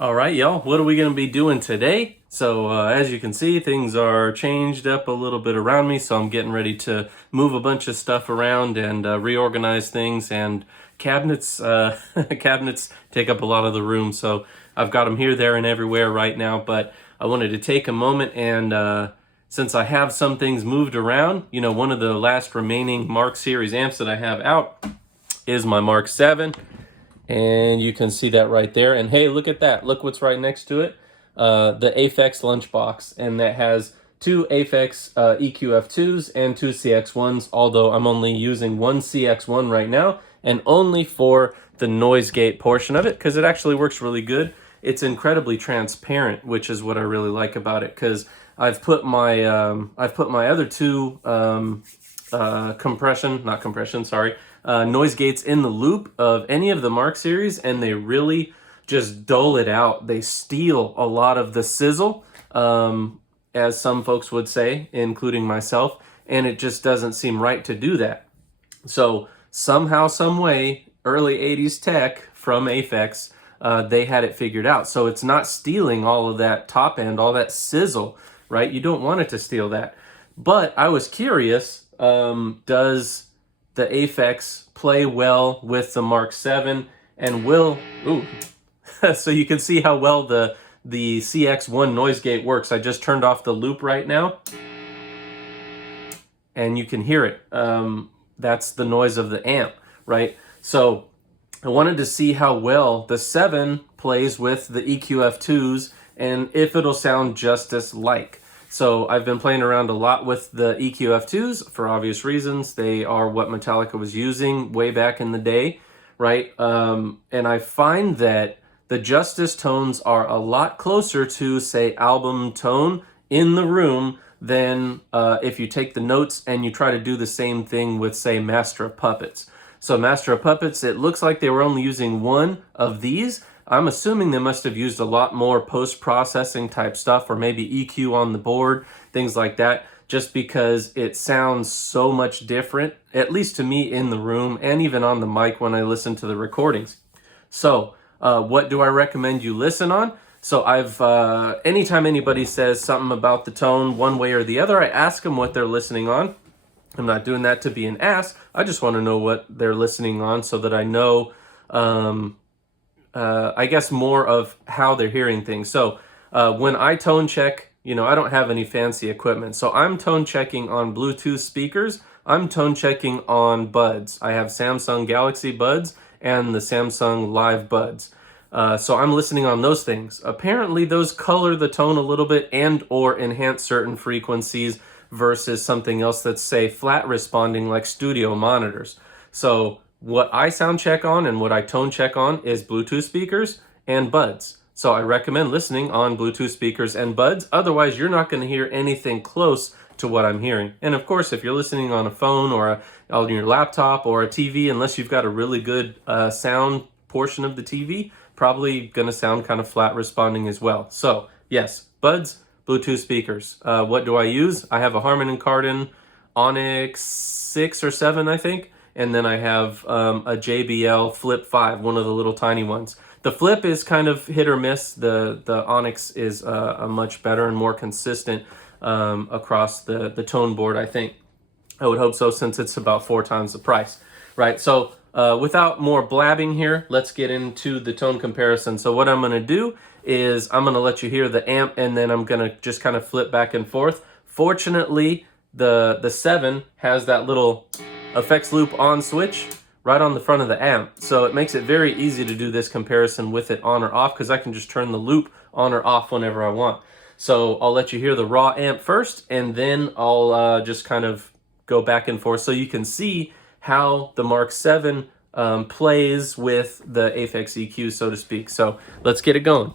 All right, y'all, what are we going to be doing today? So as you can see, things are changed up a little bit around me, so I'm getting ready to move a bunch of stuff around and reorganize things, and cabinets cabinets take up a lot of the room, so I've got them here, there, and everywhere right now, but I wanted to take a moment and since I have some things moved around, you know, one of the last remaining Mark Series amps that I have out is my Mark VII. And you can see that right there. And hey, look at that. Look what's right next to it. The Aphex lunchbox. And that has two Aphex EQF-2s and two CX-1s, although I'm only using one CX-1 right now, and only for the noise gate portion of it, because it actually works really good. It's incredibly transparent, which is what I really like about it, because I've put my other two noise gates in the loop of any of the Mark series, and they really just dole it out. They steal a lot of the sizzle, as some folks would say, including myself, and it just doesn't seem right to do that. So somehow, some way, early 80s tech from Aphex, they had it figured out. So it's not stealing all of that top end, all that sizzle, right? You don't want it to steal that. But I was curious, does the Aphex play well with the Mark VII, and will, so you can see how well the CX-1 noise gate works. I just turned off the loop right now, and you can hear it. That's the noise of the amp, right? So I wanted to see how well the 7 plays with the EQF-2s and if it'll sound just as like. So I've been playing around a lot with the EQF-2s for obvious reasons. They are what Metallica was using way back in the day, right? And I find that the Justice tones are a lot closer to, say, album tone in the room than if you take the notes and you try to do the same thing with, say, Master of Puppets. So Master of Puppets, it looks like they were only using one of these. I'm assuming they must have used a lot more post-processing type stuff, or maybe EQ on the board, things like that, just because it sounds so much different, at least to me in the room, and even on the mic when I listen to the recordings. So what do I recommend you listen on? So anytime anybody says something about the tone one way or the other, I ask them what they're listening on. I'm not doing that to be an ass. I just want to know what they're listening on so that I know, I guess, more of how they're hearing things. So when I tone check, you know, I don't have any fancy equipment. So I'm tone checking on Bluetooth speakers. I'm tone checking on buds. I have Samsung Galaxy buds and the Samsung Live buds. So I'm listening on those things. Apparently those color the tone a little bit and or enhance certain frequencies versus something else that's, say, flat responding like studio monitors. So what I sound check on and what I tone check on is Bluetooth speakers and buds. So I recommend listening on Bluetooth speakers and buds. Otherwise, you're not going to hear anything close to what I'm hearing. And of course, if you're listening on a phone or on your laptop or a TV, unless you've got a really good sound portion of the TV, probably going to sound kind of flat responding as well. So yes, buds, Bluetooth speakers. What do I use? I have a Harman & Kardon Onyx 6 or 7, I think. And then I have a JBL Flip 5, one of the little tiny ones. The Flip is kind of hit or miss. The Onyx is a much better and more consistent across the tone board, I think. I would hope so, since it's about 4 times the price, right? So without more blabbing here, let's get into the tone comparison. So what I'm going to do is I'm going to let you hear the amp, and then I'm going to just kind of flip back and forth. Fortunately, the 7 has that little effects loop on switch right on the front of the amp, so it makes it very easy to do this comparison with it on or off, because I can just turn the loop on or off whenever I want. So I'll let you hear the raw amp first, and then I'll just kind of go back and forth so you can see how the Mark VII plays with the Aphex EQ, so to speak. So let's get it going.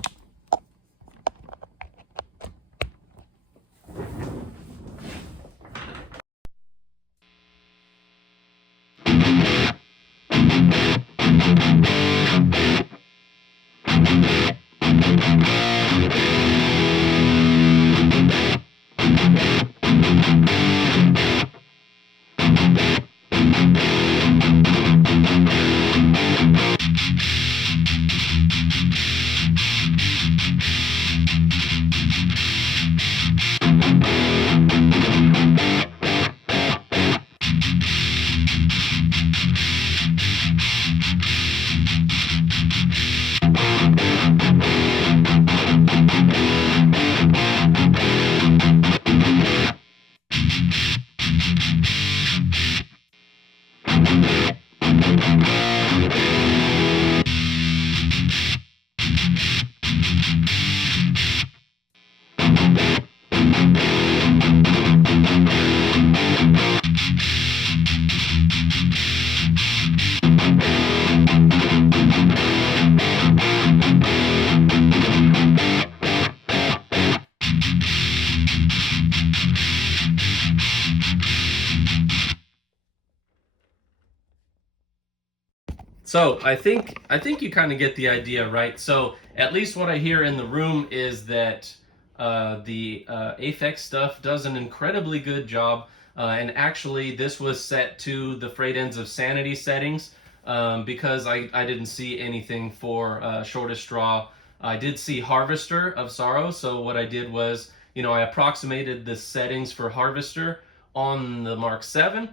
So I think you kind of get the idea, right? So at least what I hear in the room is that the Aphex stuff does an incredibly good job. And actually, this was set to the frayed ends of sanity settings because I didn't see anything for shortest straw. I did see harvester of sorrow. So what I did was, I approximated the settings for harvester on the Mark VII,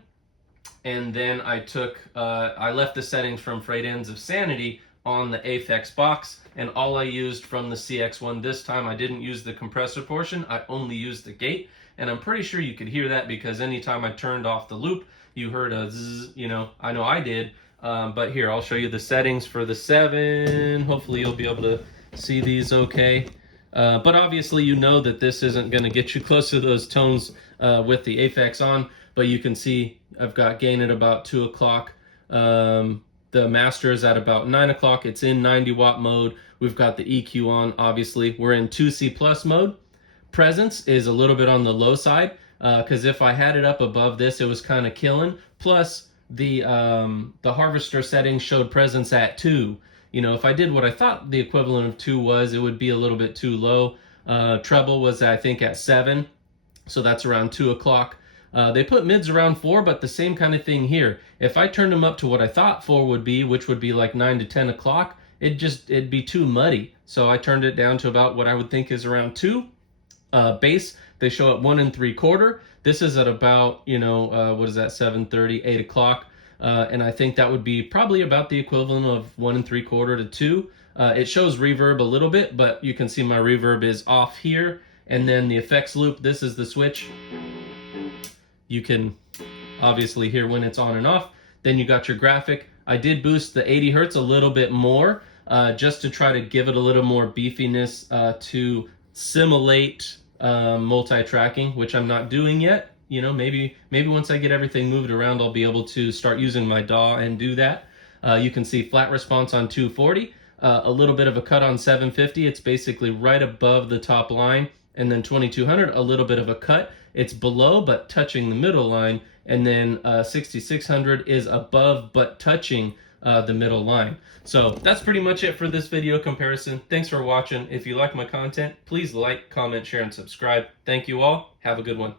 and then I left the settings from frayed ends of sanity on the Aphex box, and all I used from the CX1 this time, I didn't use the compressor portion, I only used the gate, and I'm pretty sure you could hear that because anytime I turned off the loop, you heard a zzz, I know I did, but here, I'll show you the settings for the 7, hopefully you'll be able to see these okay. But obviously you know that this isn't going to get you close to those tones with the Aphex on, but you can see I've got gain at about 2 o'clock. The master is at about 9 o'clock. It's in 90 watt mode. We've got the EQ on, obviously. We're in 2C plus mode. Presence is a little bit on the low side because if I had it up above this, it was kind of killing. Plus, the harvester settings showed presence at 2. If I did what I thought the equivalent of 2 was, it would be a little bit too low. Treble was, I think, at 7, so that's around 2 o'clock. They put mids around 4, but the same kind of thing here. If I turned them up to what I thought 4 would be, which would be like 9 to 10 o'clock, it'd be too muddy. So I turned it down to about what I would think is around 2. Bass, they show at 1 3/4. This is at about, what is that, 7:30, 8 o'clock. And I think that would be probably about the equivalent of 1 3/4 to 2. It shows reverb a little bit, but you can see my reverb is off here. And then the effects loop, this is the switch. You can obviously hear when it's on and off. Then you got your graphic. I did boost the 80 hertz a little bit more just to try to give it a little more beefiness to simulate multi-tracking, which I'm not doing yet. Maybe once I get everything moved around, I'll be able to start using my DAW and do that. You can see flat response on 240, a little bit of a cut on 750. It's basically right above the top line. And then 2200, a little bit of a cut. It's below but touching the middle line. And then 6600 is above but touching the middle line. So that's pretty much it for this video comparison. Thanks for watching. If you like my content, please like, comment, share, and subscribe. Thank you all. Have a good one.